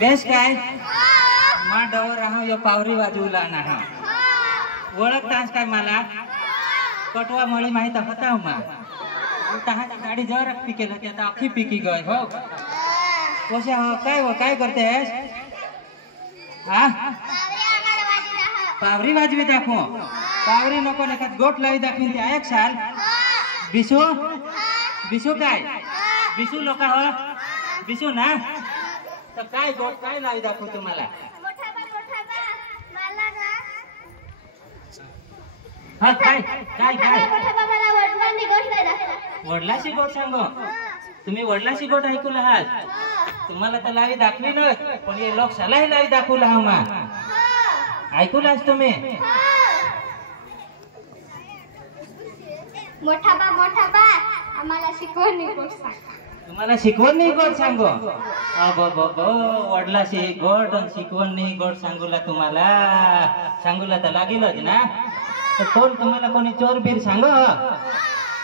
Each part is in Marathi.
बेस काय मा डवर हा यो पावरी वाजवला ना हा ओळखतास काय मला कटवा मळी माहित होता मा तहा गाडी जर पिकेला त्या अख्खी पिकी गय हो कशा हो काय करतेस हा पावरी वाजवी दाखव पावरी नको नका गोट लावी दाखवीन ते एक साल बिसू बिसू काय बिसू लोक हो बिसू ना तर काय गोट काय लावी दाखव तुम्हाला हा काय काय काय वडलाशी गोट सांगो तुम्ही वडलाशी गोट ऐकून आहात तुम्हाला तर लावी दाखवी न पण हे लोक सलाही लावी दाखवला हा मा ऐकूलास तुम्ही मोठा बा आम्हाला शिकवण गोट सांग तुम्हाला शिकवण नाही गोट सांगो अब वडलाशी गोट आणि शिकवण नाही गोट सांगूला तर लागेलच ना तर कोण तुम्हाला कोणी चोर बीर सांग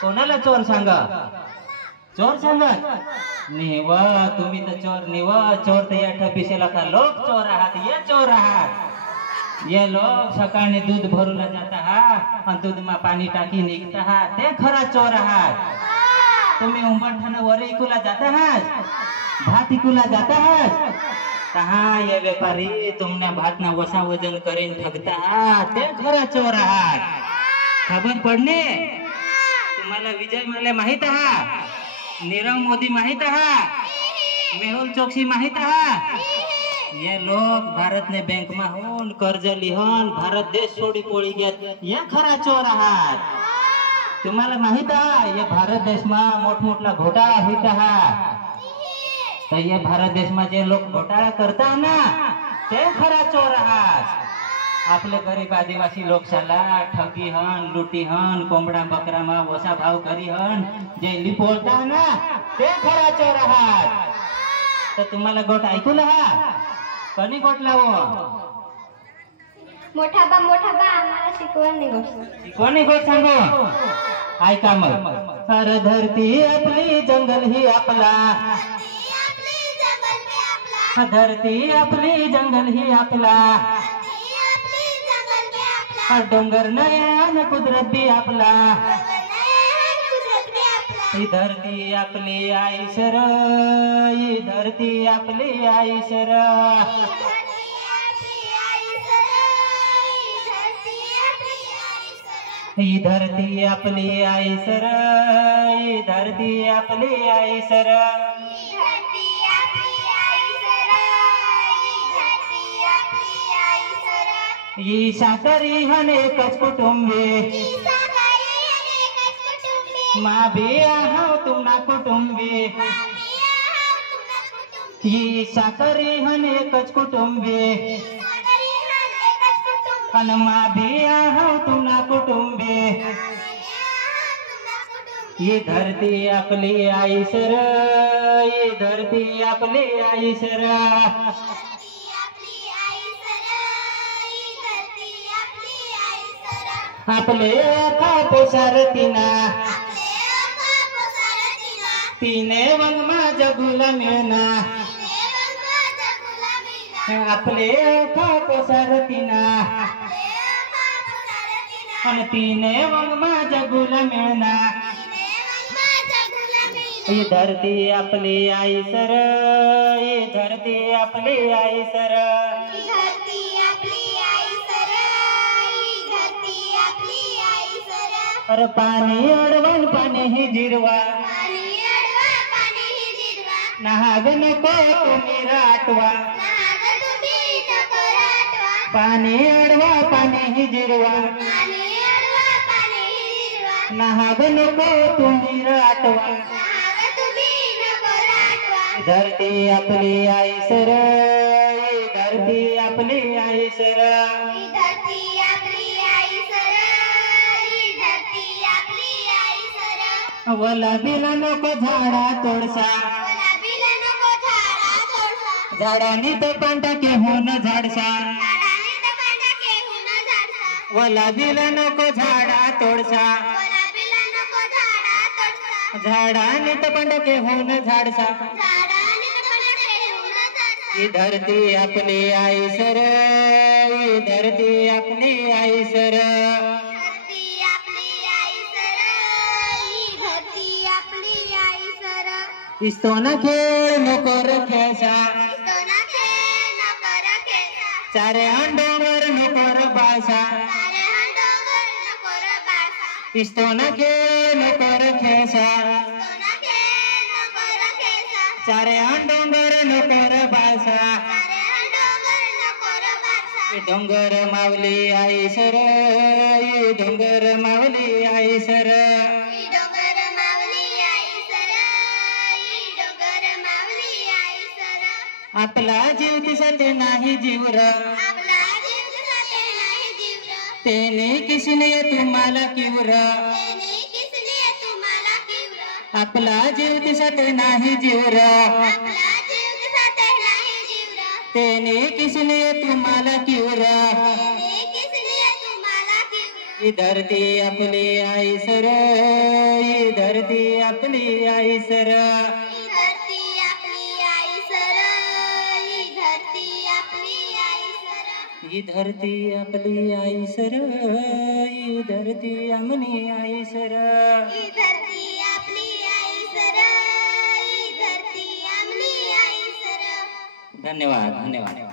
कोणाला चोर सांग निव तुम्ही तर चोर निव चोर तर या ठपिसेला का लोक चोर आहात ये चोर आहात ये लोक सकाळी दूध भरूला जात आहात आणि दूध मा पाणी टाकी निघत आहात ते खरा चोर आहात तुम्ही उंबरठाणा वर इकूला जात आहात भात इकूला जात आहात कहा ये व्यापारी तुमने भात ना वसा वजन करीन ठगता ते खरा चोर आहात खबर पडणे तुम्हाला विजय माल्या माहित आहात नीरव मोदी माहित आहात मेहुल चोक्सी माहित आहात ये लोक भारत ने बैंक मा होऊन कर्ज लिहून भारत देश सोडी पोळी घेत या खरा चोर आहात तुम्हाला माहित आहे या भारत देश मा मोठमोठला घोटाळा होत आहात तर या भारत देश मा जे लोक घोटाळा करता ना ते खरा चोर आहात आपले गरीब आदिवासी लोकशाला ठगी हन लुटी हन कोंबडा बकरा मा वसा भाव करी हन जे लिपोळता ना ते खरा चोर आहात तर तुम्हाला गोट ऐकून आहात कधी गोट लावो मोठा बा आम्हाला शिकवण गोट सांगो ऐका मग हर धरती आपली जंगल ही आपला धरती आपली जंगल ही आपला डोंगर नयन कुदरत भी आपला ही धरती आपली आई सर ही धरती आपली आई सर ही धरती आपली आई सर ही धरती आपली आई सर ही साखरी हन एकच कुटुंबे मा भी आहो तुम्हा कुटुंबे ही साखरी हन एकच कुटुंबे अन मा भी आहो तुम्हा कुटुंबे ये धरती आपली आई सर ये धरती आपली आई सर आपले खापो सारतीना तिने वनमा जगुला मिळना आपले खापो सारतीना आणि तिने वनमा जगुला मिळना ये धरती आपली आई सर ये धरती आपली आई सर अरे पाणी अडवण पाणी ही जिरवा नाग नको तुम्ही राटवा पाणी अडवा पाणी ही जिरवा नाग नको तुम्ही राटवा धरती आपली आई सर धरती आपली आई सर वला बिला नको झाडा तोडसा झाडानी तो पांटा केहून झाडसा वला बिला नको झाडा तोडसा झाडानी तो पांटा केहून झाडसा ही धरती आपली आई सर, ही धरती आपली आई सर, धरती आपली आई सर, ही धरती आपली आई सर. इस्तोना खेळ नको रखेसा, सोना खेळ नको रखेसा, चारे डोंगर नको र बासा, सारे डोंगर नको र बासा. इस्तोना खेळ नको रखेसा, सोना खेळ नको रखेसा, चारे डोंगर नको र बासा. सारे डोंगर नको र बासा. ये डोंगर मावली आई सर, ये डोंगर मावली आई सर, ही डोंगर मावली आई सर, ही डोंगर मावली आई सर. आपला जीव दिसते नाही जीवर, आपला जीव दिसते नाही जीवर, तेने किसने तुम्हाला किवर, त्याने किसने तुम्हाला किवर. आपला जीव दिसते नाही जीवर, आपला जीव दिसते नाही जीवर, तेने किसने तुम्हाला किवर. त्याने किसने तुम्हाला किवर. ही धरती आपली आई सर, ही धरती आपली आई सर, ही धरती आपली आई सर, ही धरती आपली आई सर. ही धरती आपली आई सर, ही धरती आमनी आई सर. ही धरती आपली आई सर, ही धरती आमली आई सर. धन्यवाद धन्यवाद.